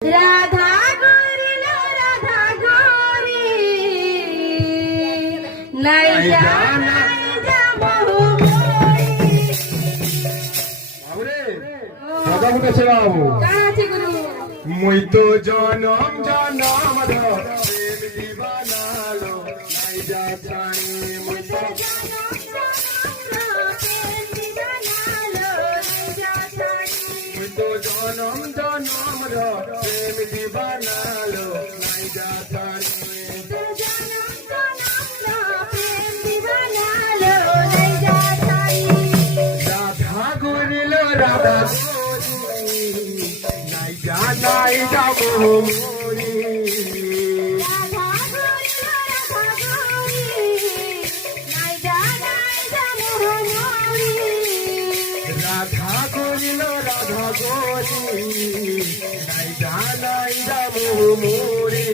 রাধা করিল রাধা করি নাই যা বহু মুই তো জনম জনম প্রেম দিবানালো নাই যা ছাই মুই তো মুই তো জনম জনম প্রেম দিবানালো নাই যা ছাই রাধা গুরিল রাধা নাই যা মোরি রাধা করিল রাধা গরি নাই যা মোরি